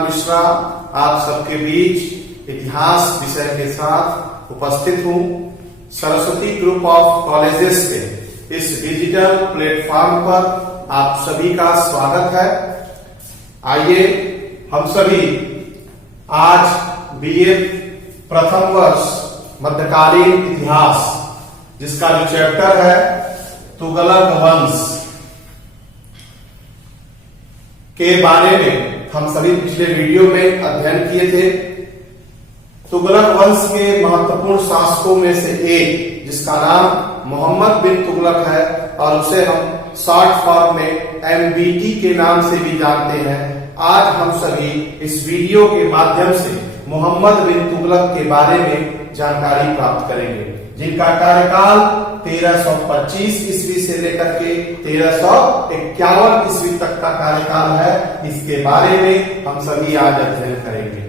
मिश्रा आप सबके बीच इतिहास विषय के साथ उपस्थित हूं। सरस्वती ग्रुप ऑफ कॉलेजेस के इस डिजिटल प्लेटफॉर्म पर आप सभी का स्वागत है। आइए हम सभी आज बीए प्रथम वर्ष मध्यकालीन इतिहास जिसका जो चैप्टर है तुगलक वंश के बारे में हम सभी पिछले वीडियो में अध्ययन किए थे। तुगलक वंश के महत्वपूर्ण शासकों में से एक जिसका नाम मोहम्मद बिन तुगलक है और उसे हम शॉर्ट फॉर्म में MBT के नाम से भी जानते हैं। आज हम सभी इस वीडियो के माध्यम से मोहम्मद बिन तुगलक के बारे में जानकारी प्राप्त करेंगे, जिनका कार्यकाल 1325 ईस्वी से लेकर के 1351 ईस्वी तक का कार्यकाल है। इसके बारे में हम सभी आज अध्ययन करेंगे।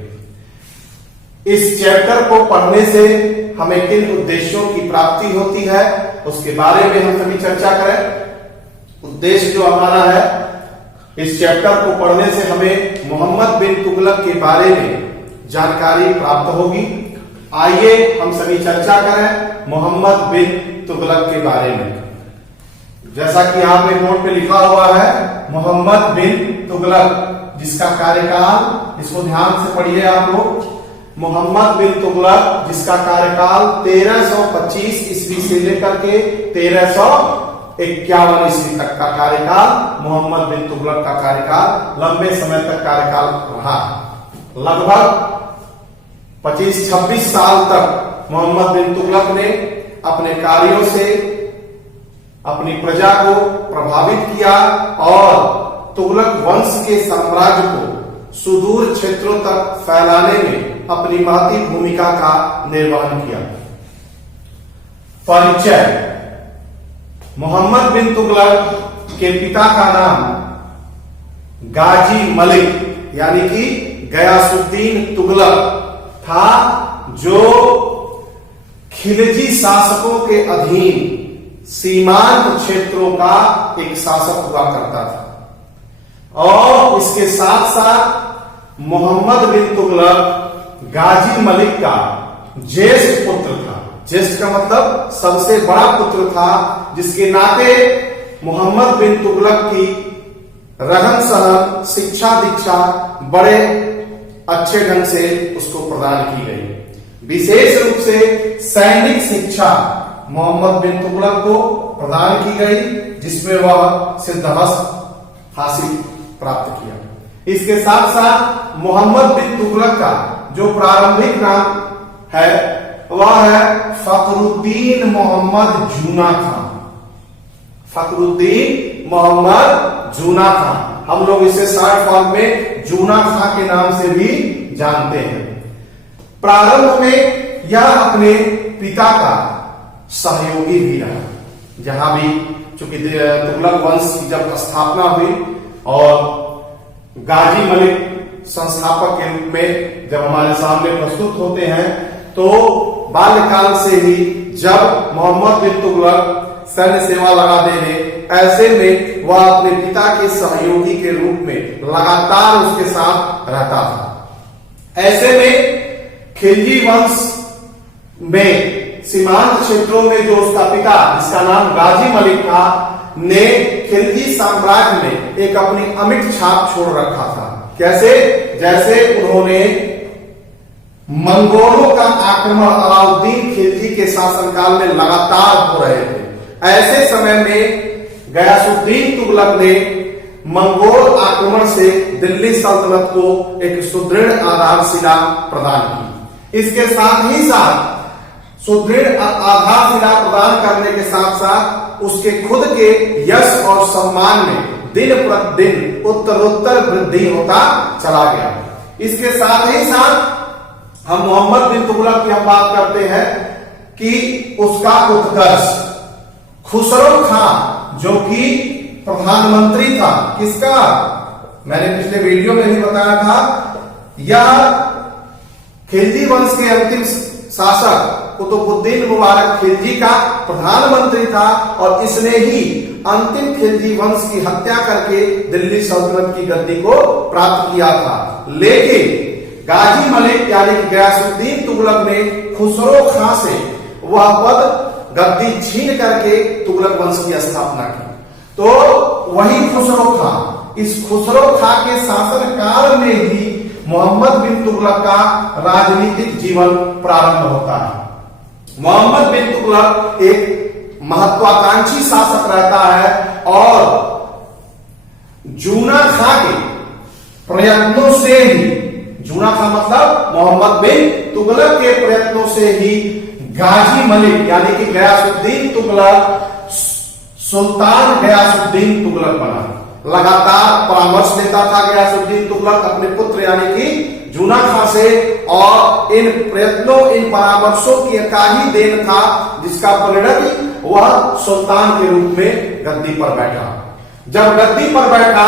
इस चैप्टर को पढ़ने से हमें किन उद्देश्यों की प्राप्ति होती है उसके बारे में हम सभी चर्चा करें। उद्देश्य जो हमारा है, इस चैप्टर को पढ़ने से हमें मोहम्मद बिन तुगलक के बारे में जानकारी प्राप्त होगी। आइए हम सभी चर्चा करें मोहम्मद बिन तुगलक के बारे में। जैसा कि आपने नोट पे लिखा हुआ है, मोहम्मद बिन तुगलक जिसका कार्यकाल, इसको ध्यान से पढ़िए आप लोग। मोहम्मद बिन तुगलक जिसका कार्यकाल 1325 ईस्वी से लेकर के 1351 ईस्वी तक का कार्यकाल, मोहम्मद बिन तुगलक का कार्यकाल लंबे समय तक कार्यकाल रहा। लगभग 25-26 साल तक मोहम्मद बिन तुगलक ने अपने कार्यों से अपनी प्रजा को प्रभावित किया और तुगलक वंश के साम्राज्य को सुदूर क्षेत्रों तक फैलाने में अपनी महती भूमिका का निर्वहन किया। परिचय: मोहम्मद बिन तुगलक के पिता का नाम गाजी मलिक यानी कि गयासुद्दीन तुगलक था, जो खिलजी शासकों के अधीन सीमांत क्षेत्रों का एक शासक हुआ करता था। और इसके साथ साथ मोहम्मद बिन तुगलक गाजी मलिक का ज्येष्ठ पुत्र था। ज्येष्ठ का मतलब सबसे बड़ा पुत्र था, जिसके नाते मोहम्मद बिन तुगलक की रहन सहन, शिक्षा दीक्षा बड़े अच्छे ढंग से उसको प्रदान की गई। विशेष रूप से सैनिक शिक्षा मोहम्मद बिन तुगलक को प्रदान की गई, जिसमें वह सिद्धहस्त हासिल प्राप्त किया। इसके साथ साथ मोहम्मद बिन तुगलक का जो प्रारंभिक नाम है वह है फखरुद्दीन मोहम्मद जूना खां। फखरुद्दीन मोहम्मद जूना खां, हम लोग इसे शॉर्ट फॉर्म में जूना खां के नाम से भी जानते हैं। प्रारंभ में यह अपने पिता का सहयोगी भी रहा। जहां भी चूंकि तुगलक वंश की जब स्थापना हुई और गाजी मलिक संस्थापक के रूप में जब हमारे सामने प्रस्तुत होते हैं, तो बाल्यकाल से ही जब मोहम्मद बिन तुगलक सैन्य सेवा लगा देने, ऐसे में वह अपने पिता के सहयोगी के रूप में लगातार उसके साथ रहता था। ऐसे में खिलजी वंश में सीमांत क्षेत्रों में जो उसका पिता, जिसका नाम गाजी मलिक था, ने खिलजी साम्राज्य में एक अपनी अमिट छाप छोड़ रखा था। कैसे? जैसे उन्होंने मंगोलों का आक्रमण अलाउद्दीन खिलजी के शासनकाल में लगातार हो रहे थे। ऐसे समय में गयासुद्दीन तुगलक ने मंगोल आक्रमण से दिल्ली सल्तनत को एक सुदृढ़ आधारशिला प्रदान की। इसके साथ ही साथ सुदृढ़ आधारशिला प्रदान करने के साथ साथ उसके खुद के यश और सम्मान में दिन प्रतिदिन उत्तरोत्तर वृद्धि होता चला गया। इसके साथ ही साथ हम मोहम्मद बिन तुगलक की हम बात करते हैं कि उसका उत्कर्ष खुसरो खां, जो कि प्रधानमंत्री था, किसका? मैंने पिछले वीडियो में भी बताया था, यह खिलजी वंश के अंतिम शासक कुतुबुद्दीन मुबारक खिलजी का प्रधानमंत्री था और इसने ही अंतिम खिलजी वंश की हत्या करके दिल्ली सल्तनत की गद्दी को प्राप्त किया था। लेकिन गाजी मलिक यानी कि गयासुद्दीन तुगलक ने खुसरो खां से वह पद गद्दी छीन करके तुगलक वंश की स्थापना की। तो वही खुसरो खां, इस खुसरो खां के शासन काल में ही मोहम्मद बिन तुगलक का राजनीतिक जीवन प्रारंभ होता है। मोहम्मद बिन तुगलक एक महत्वाकांक्षी शासक रहता है और जूना खां के प्रयत्नों से ही, जूना खां मतलब मोहम्मद बिन तुगलक के प्रयत्नों से ही गाजी मलिक यानी कि गयासुद्दीन तुगलक सुल्तान गयासुद्दीन तुगलक बना। लगातार परामर्श लेता था गयासुद्दीन तुगलक अपने पुत्र यानी कि जूना खां से और इन प्रयत्नों, इन परामर्शों की का ही देन था जिसका परिणत वह सुल्तान के रूप में गद्दी पर बैठा। जब गद्दी पर बैठा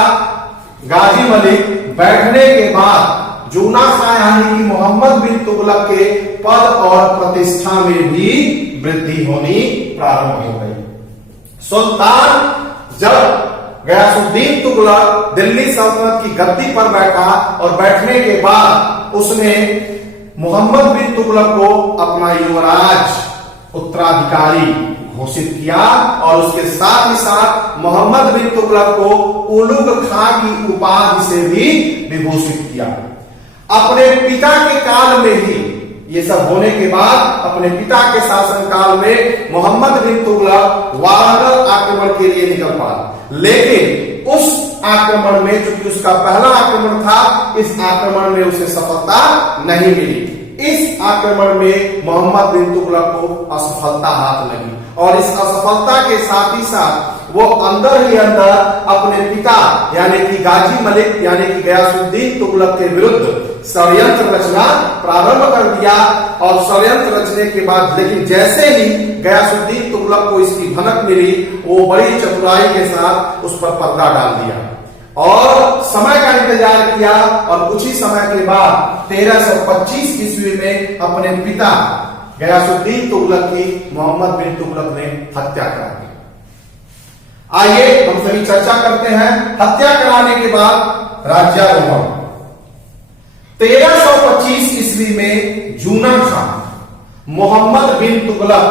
गाजी मलिक, बैठने के बाद जूना खां यानी कि मोहम्मद बिन तुगलक के पद और प्रतिष्ठा में भी वृद्धि होनी प्रारंभ हो गई। सुल्तान जब गयासुद्दीन तुगलक दिल्ली सल्तनत की गद्दी पर बैठा और बैठने के बाद उसने मोहम्मद बिन तुगलक को अपना युवराज, उत्तराधिकारी घोषित किया और उसके साथ ही साथ मोहम्मद बिन तुगलक को उलुग खां की उपाधि से भी विभूषित किया। अपने पिता के काल में ही, ये सब होने के बाद अपने पिता के शासन काल में मोहम्मद बिन तुगलक वारंगल आक्रमण के लिए निकल पड़ा। लेकिन उस आक्रमण में, चूंकि उसका पहला आक्रमण था, इस आक्रमण में उसे सफलता नहीं मिली। इस आक्रमण में मोहम्मद बिन तुगलक को असफलता हाथ लगी और इस असफलता के साथ ही साथ वो अंदर ही अंदर अपने पिता यानी कि गाजी मलिक यानी कि गयासुद्दीन तुगलक के विरुद्ध षड्यंत्र रचना प्रारंभ कर दिया। और षड्यंत्र रचने के बाद, लेकिन जैसे ही गयासुद्दीन तुगलक को इसकी भनक मिली, वो बड़ी चतुराई के साथ उस पर पर्दा डाल दिया और समय का इंतजार किया और कुछ ही समय के बाद 1325 ईस्वी में अपने पिता गयासुद्दीन तुगलक की मोहम्मद बिन तुगलक ने हत्या करा दी। आइए हम सभी चर्चा करते हैं हत्या कराने के बाद राज्यारोहण। 1325 ईस्वी में जूना खां मोहम्मद बिन तुगलक,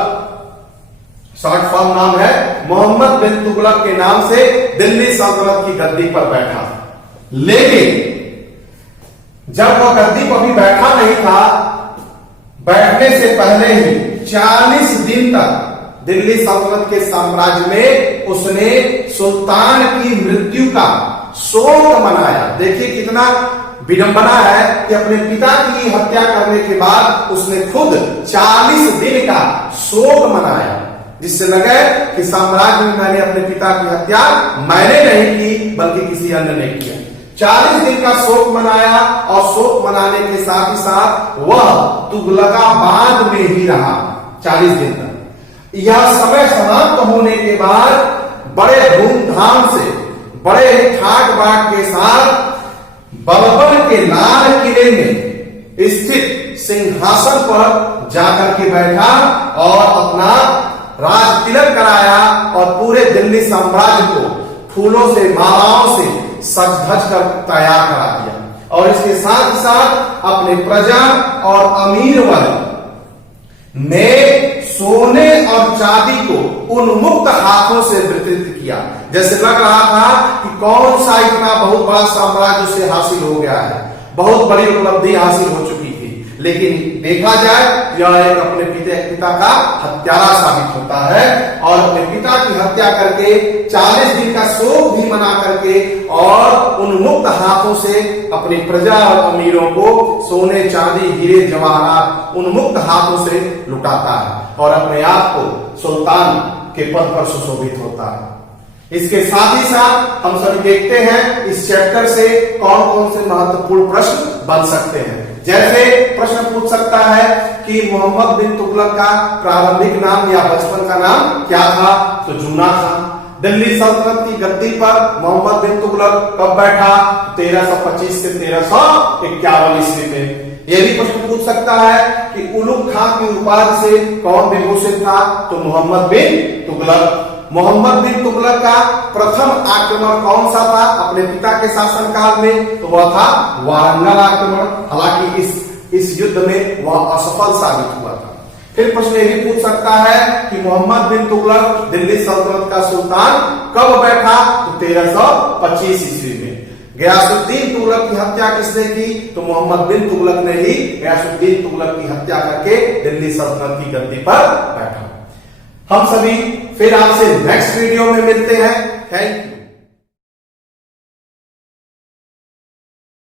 शॉर्ट फॉर्म नाम है, मोहम्मद बिन तुगलक के नाम से दिल्ली सल्तनत की गद्दी पर बैठा। लेकिन जब वह गद्दी पर भी बैठा नहीं था, बैठने से पहले ही 40 दिन तक दिल्ली सल्तनत के साम्राज्य में उसने सुल्तान की मृत्यु का शोक मनाया। देखिए कितना विडंबना है कि अपने पिता की हत्या करने के बाद उसने खुद 40 दिन का शोक मनाया, जिससे लगे कि साम्राज्य में मैंने अपने पिता की हत्या मैंने नहीं की बल्कि किसी अन्य ने किया। 40 दिन का शोक मनाया और शोक मनाने के साथ ही साथ वह तुगलकाबाद में ही रहा 40 दिन तक। यह समय समाप्त होने के बाद बड़े धूमधाम से, बड़े ठाट बाट के साथ बलबन के लाल किले में स्थित सिंहासन पर जाकर के बैठा और अपना राज तिलक कराया और पूरे दिल्ली साम्राज्य को फूलों से, मालाओं से सज धज कर तैयार करा दिया और इसके साथ साथ अपने प्रजा और अमीर वर्ग में सोने और चांदी को उन्मुक्त हाथों से वितरित किया। जैसे लग रहा था कि कौन सा इतना बहुत बड़ा साम्राज्य उसे हासिल हो गया है, बहुत बड़ी उपलब्धि हासिल हो चुकी थी। लेकिन देखा जाए यह एक अपने पिता का हत्यारा साबित होता है और अपने पिता की हत्या करके 40 दिन का शोक भी मना करके और उन्मुक्त हाथों से अपनी प्रजा और अमीरों को सोने, चांदी, हीरे, जवाहरात उन्मुक्त हाथों से लुटाता है और अपने आप को सुल्तान के पद पर सुशोभित होता है। इसके साथ ही साथ हम सभी देखते हैं इस चैप्टर से कौन कौन से महत्वपूर्ण प्रश्न बन सकते हैं। जैसे प्रश्न पूछ सकता है कि मोहम्मद बिन तुगलक का प्रारंभिक नाम या बचपन का नाम क्या था, तो जूना खां। दिल्ली सल्तनत की गद्दी पर मोहम्मद बिन तुगलक कब बैठा, 1325 से 1351 ईस्वी में। यह भी प्रश्न पूछ सकता है कि उलुग खां की उपाधि से कौन विभूषित था? तो मोहम्मद बिन तुगलक। मोहम्मद बिन तुगलक का प्रथम आक्रमण कौन सा था अपने पिता के शासनकाल में? तो वह था वारंगल आक्रमण। हालांकि इस युद्ध में वह असफल साबित हुआ था। फिर प्रश्न ये भी पूछ सकता है कि मोहम्मद बिन तुगलक दिल्ली सल्तनत का सुल्तान कब बैठा? तो 1325 ईस्वी में। गयासुद्दीन तुगलक की हत्या किसने की? तो मोहम्मद बिन तुगलक ने ही गयासुद्दीन तुगलक की हत्या करके दिल्ली सल्तनत की गद्दी पर बैठा। हम सभी फिर आपसे नेक्स्ट वीडियो में मिलते हैं। Thank you.